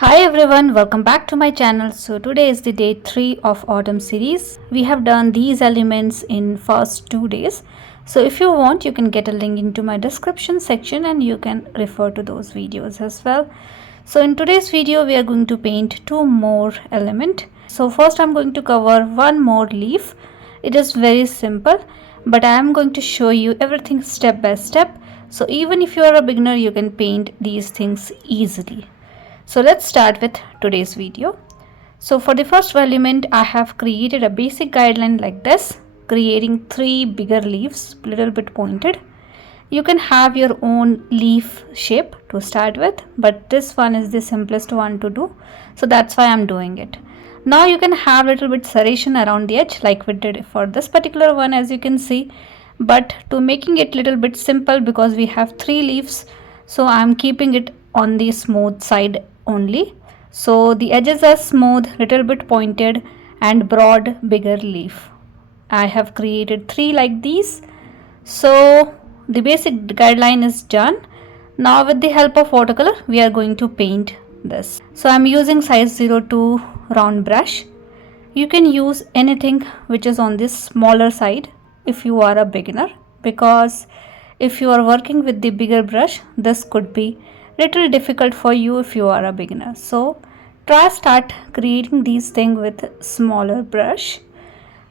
Hi everyone, welcome back to my channel. So today is the day 3 of autumn series. We have done these elements in first 2 days. So if you want, you can get a link into my description section and you can refer to those videos as well. So in today's video, we are going to paint 2 more elements. So first I'm going to cover one more leaf. It is very simple, but I am going to show you everything step by step. So even if you are a beginner, you can paint these things easily. So let's start with today's video. So for the first element, I have created a basic guideline like this, creating 3 bigger leaves, little bit pointed. You can have your own leaf shape to start with, but this one is the simplest one to do. So that's why I'm doing it. Now you can have little bit serration around the edge like we did for this particular one, as you can see. But to making it little bit simple, because we have 3 leaves, so I'm keeping it on the smooth side only. So the edges are smooth, little bit pointed and broad bigger leaf. I have created 3 like these. So the basic guideline is done. Now with the help of watercolor, we are going to paint this. So I'm using size 02 round brush. You can use anything which is on this smaller side if you are a beginner, because if you are working with the bigger brush, this could be little difficult for you if you are a beginner. So start creating these things with smaller brush.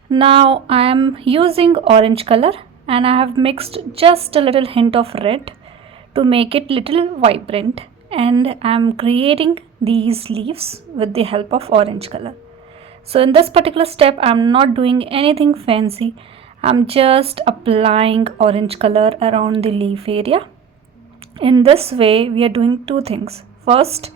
Now I am using orange color and I have mixed just a little hint of red to make it little vibrant, and I am creating these leaves with the help of orange color. So in this particular step, I am not doing anything fancy. I am just applying orange color around the leaf area. In this way, we are doing 2 things. First,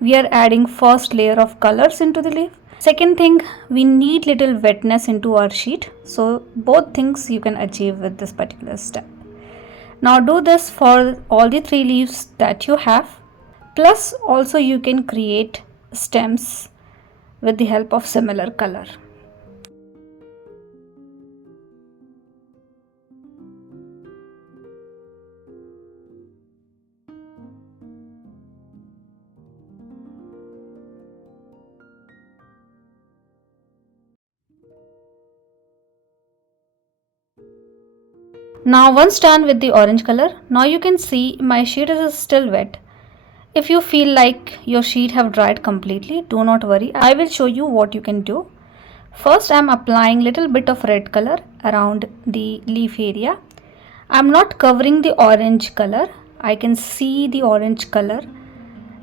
we are adding first layer of colors into the leaf. Second thing, we need little wetness into our sheet. So both things you can achieve with this particular step. Now do this for all the 3 leaves that you have. Plus also you can create stems with the help of similar color. Now once done with the orange color, now you can see my sheet is still wet. If you feel like your sheet have dried completely, do not worry. I will show you what you can do. First I am applying little bit of red color around the leaf area. I am not covering the orange color. I can see the orange color,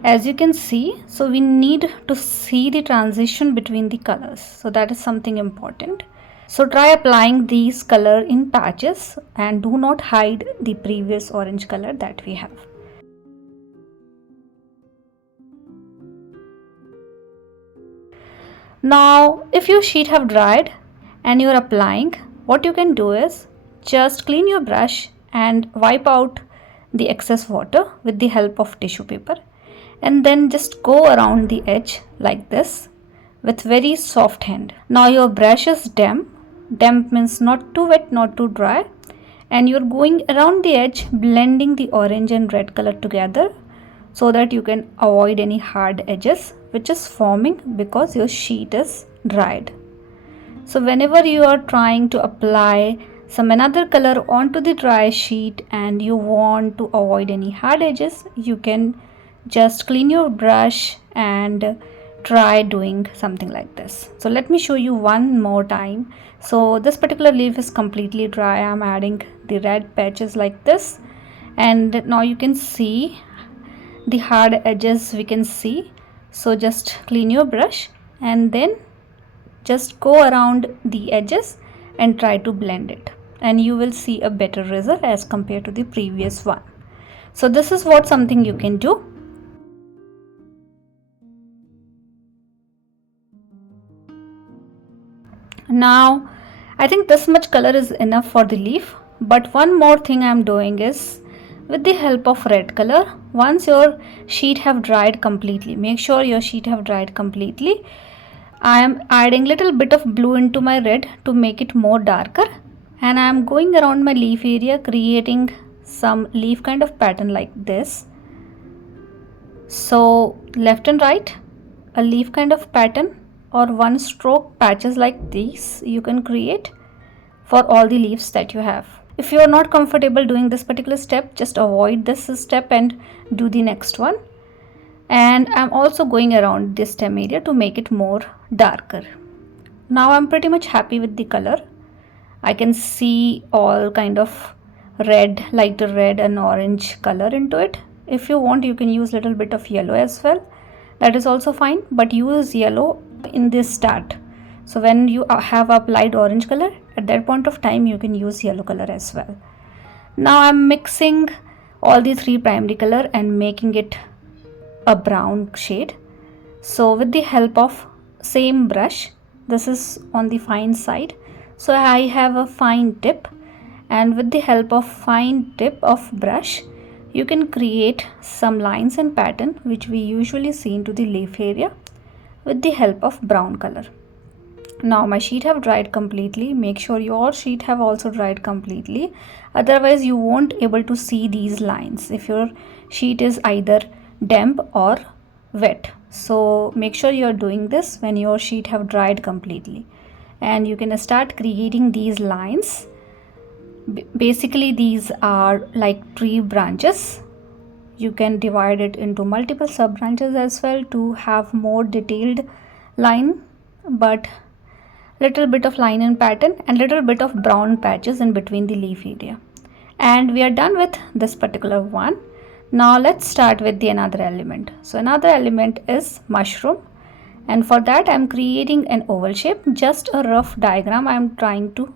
as you can see. So we need to see the transition between the colors. So that is something important. So try applying these color in patches and do not hide the previous orange color that we have. Now if your sheet have dried and you are applying, what you can do is just clean your brush and wipe out the excess water with the help of tissue paper, and then just go around the edge like this with very soft hand. Now your brush is damp. Damp means not too wet, not too dry, and you're going around the edge blending the orange and red color together so that you can avoid any hard edges which is forming because your sheet is dried. So whenever you are trying to apply some another color onto the dry sheet and you want to avoid any hard edges, you can just clean your brush and try doing something like this. So let me show you one more time. So this particular leaf is completely dry. I'm adding the red patches like this, and now you can see the hard edges we can see. So just clean your brush and then just go around the edges and try to blend it, and you will see a better result as compared to the previous one. So this is what something you can do. Now I think this much color is enough for the leaf, but one more thing I am doing is with the help of red color. Once your sheet have dried completely, make sure your sheet have dried completely, I am adding little bit of blue into my red to make it more darker, and I am going around my leaf area creating some leaf kind of pattern like this. So left and right, a leaf kind of pattern or one stroke patches like these you can create for all the leaves that you have. If you are not comfortable doing this particular step, just avoid this step and do the next one. And I'm also going around this stem area to make it more darker. Now I'm pretty much happy with the color. I can see all kind of red, lighter red and orange color into it. If you want, you can use little bit of yellow as well. That is also fine, but use yellow in this start. So when you have applied orange color, at that point of time you can use yellow color as well. Now I'm mixing all the three primary color and making it a brown shade. So with the help of same brush, this is on the fine side, so I have a fine tip, and with the help of fine tip of brush you can create some lines and pattern which we usually see into the leaf area with the help of brown color. Now my sheet have dried completely. Make sure your sheet have also dried completely, otherwise you won't able to see these lines if your sheet is either damp or wet. So make sure you are doing this when your sheet have dried completely, and you can start creating these lines. Basically these are like tree branches. You can divide it into multiple sub branches as well to have more detailed line, but little bit of line and pattern and little bit of brown patches in between the leaf area. And we are done with this particular one. Now let's start with the another element. So another element is mushroom, and for that I'm creating an oval shape. Just a rough diagram I'm trying to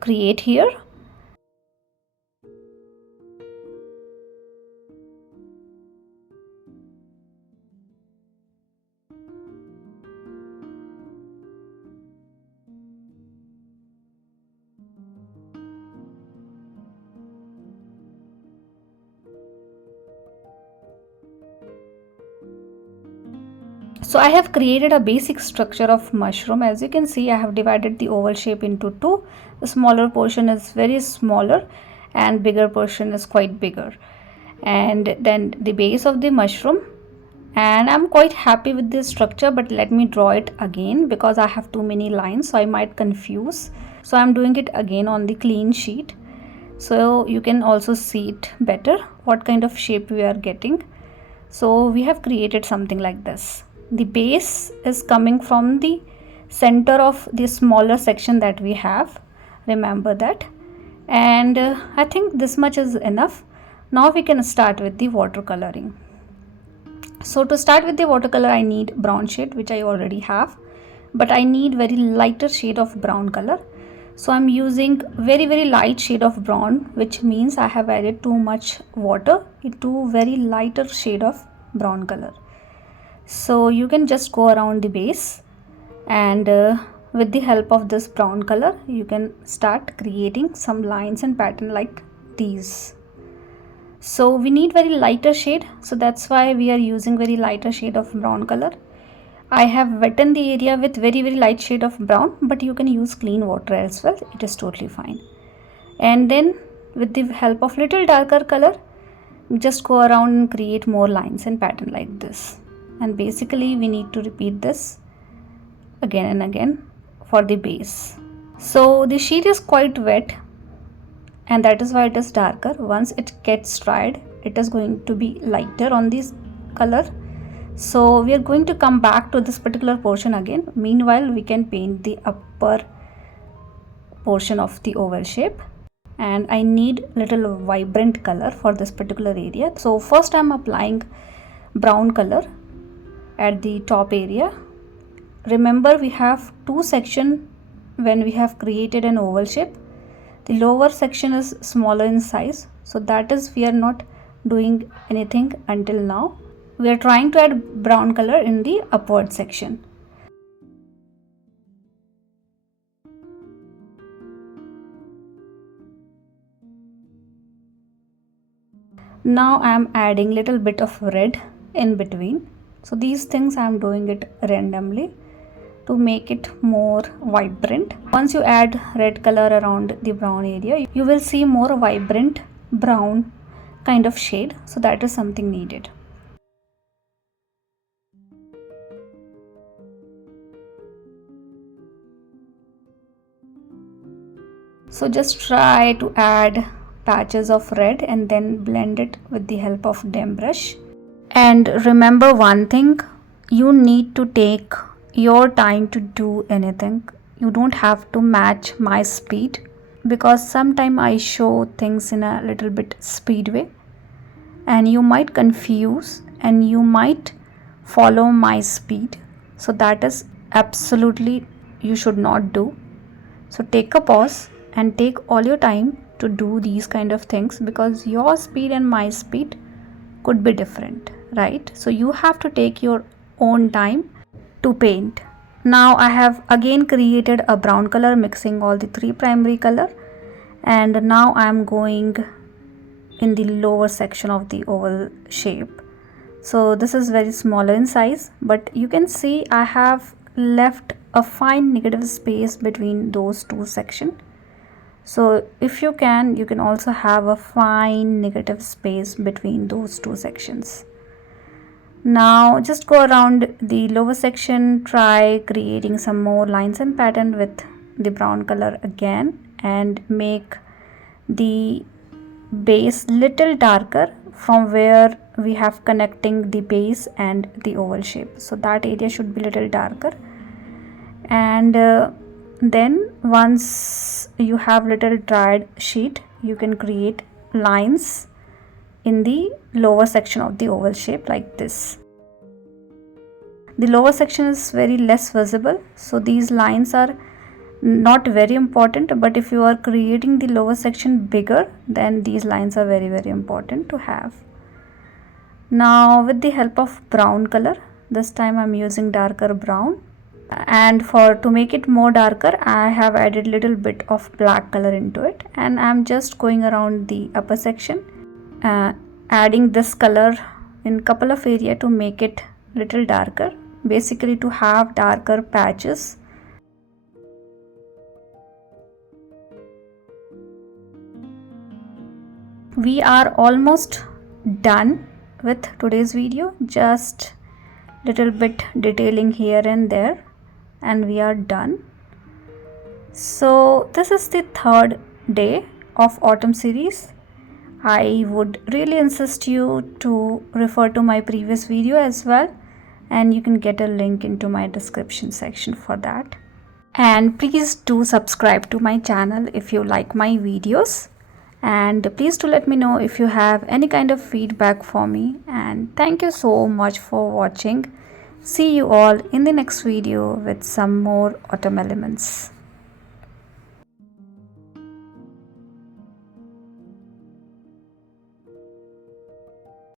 create here. So I have created a basic structure of mushroom. As you can see, I have divided the oval shape into two. The smaller portion is very smaller and bigger portion is quite bigger. And then the base of the mushroom, and I'm quite happy with this structure, but let me draw it again because I have too many lines, so I might confuse. So I'm doing it again on the clean sheet so you can also see it better what kind of shape we are getting. So we have created something like this. The base is coming from the center of the smaller section that we have, remember that. And I think this much is enough. Now we can start with the watercoloring. So to start with the watercolor, I need brown shade, which I already have, but I need very lighter shade of brown color. So I'm using very light shade of brown, which means I have added too much water into very lighter shade of brown color. So you can just go around the base, and with the help of this brown color you can start creating some lines and pattern like these. So we need very lighter shade, so that's why we are using very lighter shade of brown color. I have wetted the area with very light shade of brown, but you can use clean water as well, it is totally fine. And then with the help of little darker color, just go around and create more lines and pattern like this. And basically we need to repeat this again and again for the base. So the sheet is quite wet, and that is why it is darker. Once it gets dried, it is going to be lighter on this color. So we are going to come back to this particular portion again. Meanwhile, we can paint the upper portion of the oval shape, and I need little vibrant color for this particular area. So first I'm applying brown color at the top area. Remember, we have two sections when we have created an oval shape. The lower section is smaller in size, so that is we are not doing anything until now. We are trying to add brown color in the upward section. Now I am adding little bit of red in between. So these things I am doing it randomly to make it more vibrant. Once you add red color around the brown area, you will see more vibrant brown kind of shade. So that is something needed. So just try to add patches of red and then blend it with the help of dim brush. And remember one thing, you need to take your time to do anything. You don't have to match my speed, because sometimes I show things in a little bit speed way and you might confuse and you might follow my speed. So that is absolutely you should not do. So take a pause and take all your time to do these kind of things, because your speed and my speed could be different, right? So you have to take your own time to paint. Now I have again created a brown color mixing all the three primary color, and now I am going in the lower section of the oval shape. So this is very smaller in size, but you can see I have left a fine negative space between those two sections. So if you can also have a fine negative space between those two sections. Now just go around the lower section, try creating some more lines and pattern with the brown color again, and make the base little darker from where we have connecting the base and the oval shape. So that area should be little darker. And then once you have little dried sheet, you can create lines in the lower section of the oval shape like this. The lower section is very less visible, so these lines are not very important, but if you are creating the lower section bigger, then these lines are very important to have. Now with the help of brown color, this time I'm using darker brown, and to make it more darker, I have added little bit of black color into it, and I'm just going around the upper section, adding this color in couple of area to make it little darker, basically to have darker patches. We are almost done with today's video, just little bit detailing here and there, and we are done. So this is the third day of autumn series. I would really insist you to refer to my previous video as well, and you can get a link into my description section for that. And please do subscribe to my channel if you like my videos, and please do let me know if you have any kind of feedback for me. And thank you so much for watching. See you all in the next video with some more autumn elements.